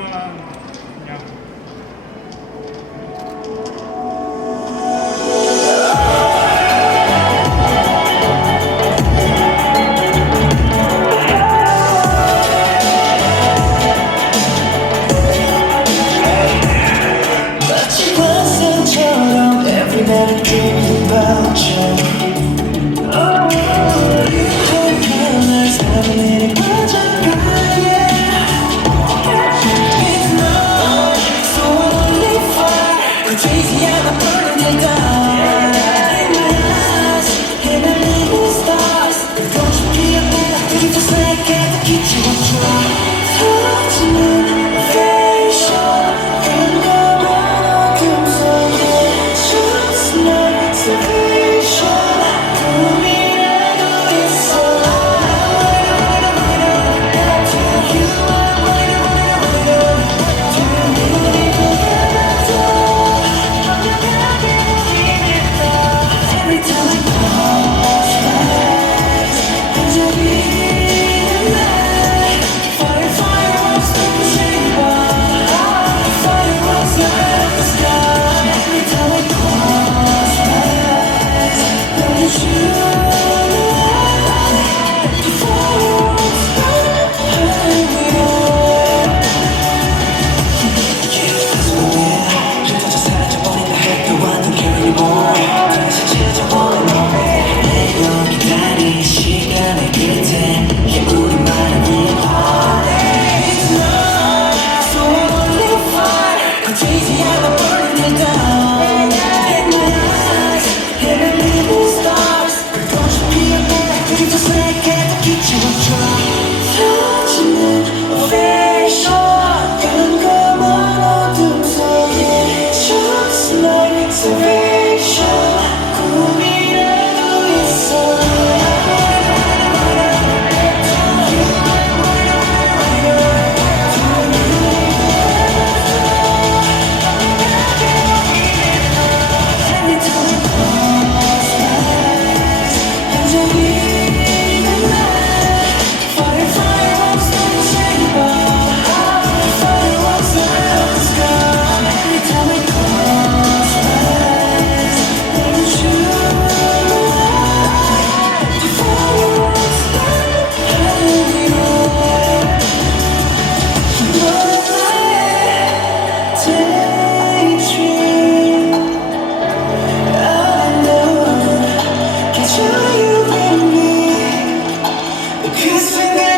만한 그냥 마치 환상처럼 every night I'm dreaming about you. 날 사랑에 빠져가네. It's not so only fire. 그치지 않아 burning down. In my eyes, heavenly stars. Don't you feel that? Beautiful sight, get the kitchen on track. 터지는 vision. 깜깜한 어둠 속에 just like salvation. 꿈이라도 있어. Every time I cross paths, 흔적이 날 Fire, fireworks, flaming by Fireworks light up the sky. Every time I cross paths, don't you fireworks light me up. 흩어져 사라져버린 나 don't want to care anymore. 다시 찾아오는 너의 내려 기다린 시간의 끝에 이게 우리만의 real heart. It's not so only fire. 거치지 않아 burning down. In my eyes, heavenly stars. Don't you feel that? beautiful sight, get the kitchen on track. 터지는 vision. 깜깜한 어둠 속에 just like salvation. 꿈이라도 있어. Every time I cross paths, 흔적이 날 Fire, fireworks, flaming by Fireworks light up the sky. Every time I cross paths, don't you fireworks light me up. 너의 나의 daydream. I know, catch you with me. 그 순간